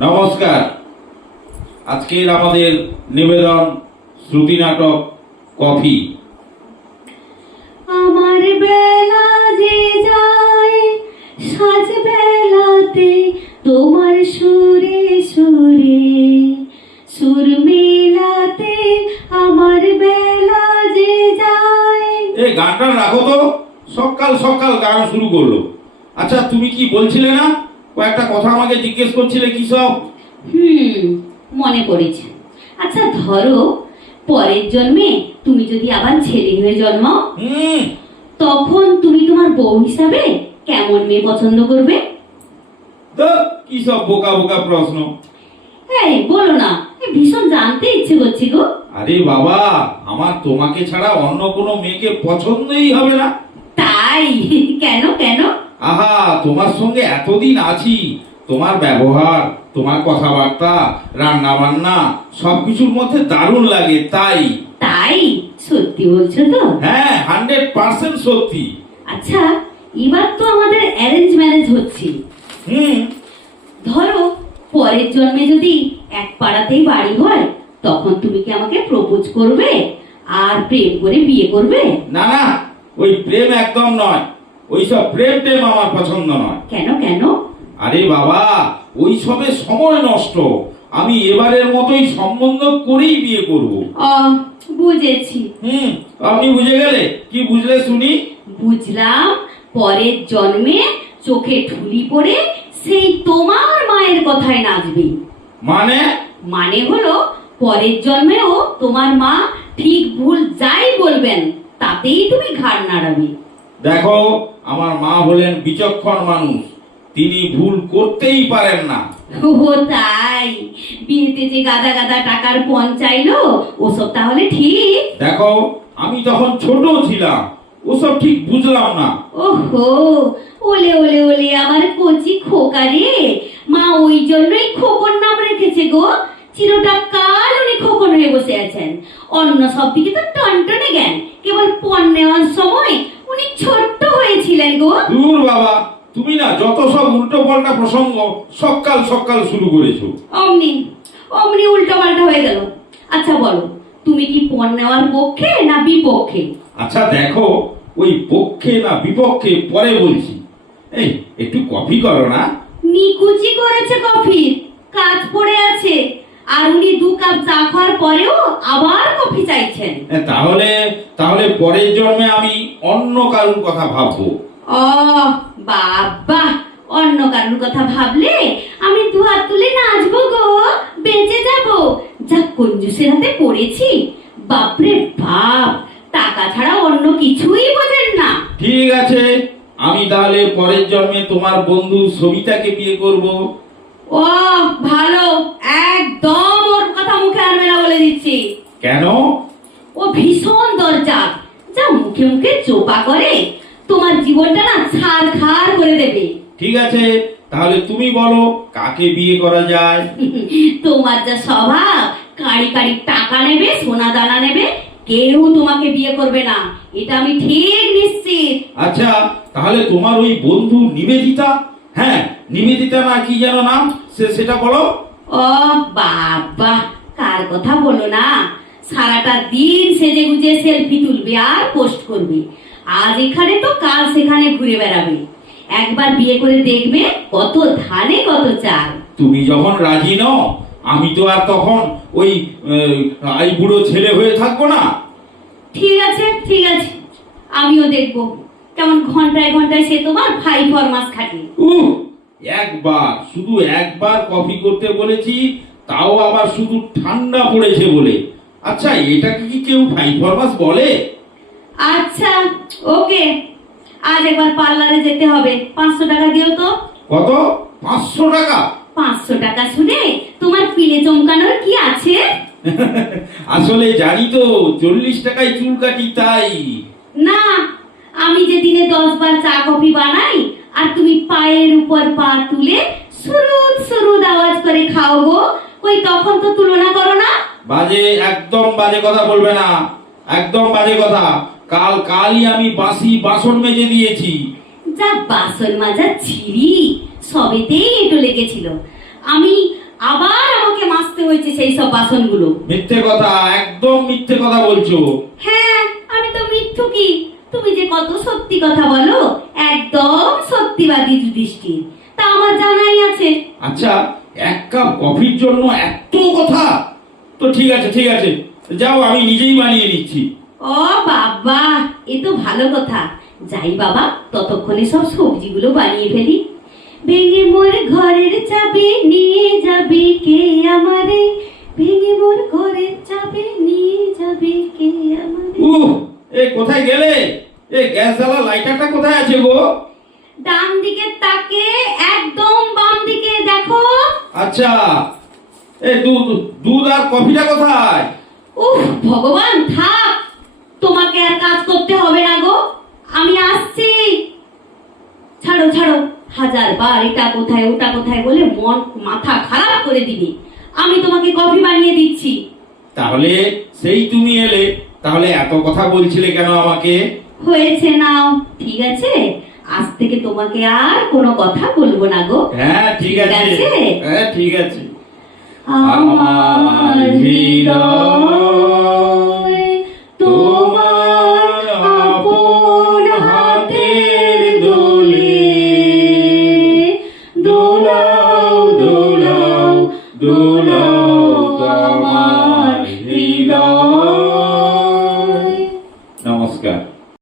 নমস্কার। আজকের আমাদের নিবেদন শ্রুতি নাটক কফি। আমার বেলা যে যায় সাজ বেলাতে তোমার সুরে সুরে সুর মেলাতে আমার বেলা যে যায়। এই গানটা রাখো তো, সকাল সকাল গান শুরু করলো। আচ্ছা, তুমি কি বলছিলে না, কয়েকটা কথা আমাকে জিজ্ঞেস করছিলে কি সব? মনে পড়েছে। আচ্ছা ধরো, পরের জন্মে তুমি যদি আবার ছেলে হয়ে জন্মাও, তখন তুমি তোমার বউ হিসাবে কেমন মেয়ে পছন্দ করবে? তো কি সব বোকা বোকা প্রশ্ন! এই বলো না, ভীষণ জানতে ইচ্ছে করছে গো। আরে বাবা, আমার তোমাকে ছাড়া অন্য কোনো মেয়েকে পছন্দই হবে না। তাই? কেন কেন? আহা, তোমার সঙ্গে এতদিন আছি, তোমার ব্যবহার, তোমার কথাবার্তা, রান্না বান্না সবকিছুর মধ্যে দারুণ লাগে। তাই তাই? সত্যি বলছো তো? হ্যাঁ, 100% সত্যি। আচ্ছা, এবার তো আমাদের অ্যারেঞ্জ ম্যারেজ হচ্ছে। ধরো পরের জন্মে যদি এক পাড়াতেই বাড়ি হয়, তখন তুমি কি আমাকে প্রপোজ করবে আর প্রেম করে বিয়ে করবে? না না, ওই প্রেম একদম নয়। ওইসব প্রেম টেম আমার পছন্দ নয়। কেন কেন? আরে বাবা, ওই সবে সময় নষ্ট। আমি এবারের মতোই সম্বন্ধ করেই বিয়ে করব। বুঝেছি। আপনি বুঝে গেলে? কি বুঝলে শুনি? বুঝলাম, পরের জন্মে চোখে ঠুলি পড়ে সেই তোমার মায়ের কথায় নাচবে। মানে? মানে হলো, পরের জন্মেও তোমার মা ঠিক ভুল যাই বলবেন তাতেই তুমি ঘাড় নাড়াবে। দেখো, আমার মা হলেন বিচক্ষণ মানুষ, তিনি ভুল করতেই পারেন না। ও তাই? বিয়েতে যে গাদা গাদা টাকার পণ চাইলো, ওসব তাহলে ঠিক? দেখো, আমি তখন ছোট ছিলাম, ওসব ঠিক বুঝলাম না। ওহো, ওলে ওলে ওলে আমার কচি খোকা রে, মা ওই জন্যই খোকন নাম রেখেছে গো। চিরটা কাল উনি খোকন হয়ে বসে আছেন, অন্য সব দিকে তো টনটনে জ্ঞান, কেবল পণ নেওয়ার সময় উনি ছোট্ট হয়েছিলেন গো। দূর বাবা, তুমি না যত সব উল্টো পাল্টা প্রসঙ্গ সকাল সকাল শুরু করেছো। অমনি অমনি উল্টো পাল্টা হয়ে গেল। আচ্ছা বলো, তুমি কি পণ নেওয়ার পক্ষে না বিপক্ষে? আচ্ছা দেখো, ওই পক্ষে না বিপক্ষে পরে বলছি। এই একটু কফি করো না। নিকুচি করেছে কফি, কাজ পড়ে আছে, আর উনি 2 কাপ চা খাওয়ার পরেও আবার কফি চাইছেন। তাহলে তাহলে পরের জন্মে আমি অন্য কারোর কথা ভাববো। ও বাবা, অন্য কারোর কথা ভাবলে আমি 2 হাত তুলে নাচবো গো, বেঁচে যাব। যা কঞ্জুসের হাতে পড়েছি, বাপরে বাপ, টাকা ছাড়া অন্য কিছুই বোঝেন না। ঠিক আছে, আমি তাহলে পরের জন্মে তোমার বন্ধু সবিতাকে বিয়ে করব। ও ভালো, একদম ওর কথা মুখে আনবে না বলে দিচ্ছি। কেন? ও ভীষণ দরজা, যা মুখে মুখে চোপা করে, তোমার জীবনটা না ছারখার করে দেবে। ঠিক আছে, তাহলে তুমি বলো কাকে বিয়ে করা যায়। তোমার যা স্বভাব, কাড়ি কাড়ি টাকা নেবে, সোনা দানা নেবে, কেউ তোমাকে বিয়ে করবে না, এটা আমি ঠিক নিশ্চিত। আচ্ছা, তাহলে তোমার ওই বন্ধু নিবেদিতা, হ্যাঁ নিবেদিতা না কি যেন নাম, সেটা বলো। ও বাবা, কার কথা বলো না, সারাটা দিন সেজে গুজে সেলফি তুলবে আর পোস্ট করবে, আজ এখানে তো কাল সেখানে ঘুরে বেড়াবে। একবার বিয়ে করে দেখবে কত ধানে কত চাল। তুমি যখন রাজি নও, আমি তো আর তখন ওই আই বুড়ো ছেলে হয়ে থাকবো না। ঠিক আছে ঠিক আছে, আমিও দেখবো কেমন ঘন্টায় ঘন্টায় সে তোমার ভাই ফরমাস খাটে। একবার, শুধু একবার কফি করতে বলেছি, তাও আবার শুধু ঠান্ডা পড়েছে বলে। আচ্ছা, এটাকে কি কেউ ভাই ফরমাস বলে? আচ্ছা ওকে, আজ একবার পার্লারে যেতে হবে, 500 টাকা দিও তো। কত? 500 টাকা? 500 টাকা শুনে তোমার পিলে চমকানোর কি আছে? আসলে জানি তো 40 টাকায় চুল কাটি, তাই। না, আমি যে দিনে 10 বার চা কফি বানাই, আর তুমি পায়ের উপর পা তুলে সুরুদ সুরুদ আওয়াজ করে খাও গো, ওই তখন তো তুলনা করো না। বাজে, একদম বাজে কথা বলবে না, একদম বাজে কথা। কালই আমি বাসি বাসন মেজে দিয়েছি। যা বাসন মাজা ছিরি, সবেতেই এঁটো লেগেছিল। আমি আবার আমাকে মাজতে হয়েছে সেই সব বাসনগুলো। মিথ্যে কথা, একদম মিথ্যে কথা বলছো। হ্যাঁ, আমি তো মিথ্যু কি? তুমি যে কত সত্যি কথা বলো, একদম সত্যিবাদী যুধিষ্ঠির, তা আমার জানাই আছে। আচ্ছা, এক কাপ কফির জন্য এত কথা? তো ঠিক আছে ঠিক আছে, যাও আমি নিজেই বানিয়ে নিচ্ছি। ও বাবা, এ তো ভালো কথা। যাই বাবা, ততক্ষণে সব সবজিগুলো বানিয়ে ফেলি। ভেঙে মোর ঘরের চাবি নিয়ে যাবে কে আমারে, ভেঙে মোর ঘরের চাবি নিয়ে যাবে কে আমারে। এ কোথায় গেলে? এ গ্যাস জ্বালা লাইটারটা কোথায় আছে গো? ডান দিকে তাকে একদম বাম দিকে দেখো। আচ্ছা, এ দুধ দুধ আর কফিটা কোথায়? উফ ভগবান, থাক, তোমাকে আর কাজ করতে হবে না গো, আমি আসছি। ছাড়ো ছাড়ো, হাজার বার এটা কোথায় ওটা কোথায় বলে মন মাথা খারাপ করে দিবি। আমি তোমাকে কফি বানিয়ে দিচ্ছি। তাহলে সেই তুমি এলে, তাহলে এত কথা বলছিলে কেন আমাকে? হয়েছে, নাও, ঠিক আছে, আজ থেকে তোমাকে আর কোনো কথা বলবো না গো। হ্যাঁ ঠিক আছে, ঠিক আছে? হ্যাঁ ঠিক আছে। আমার হৃদয়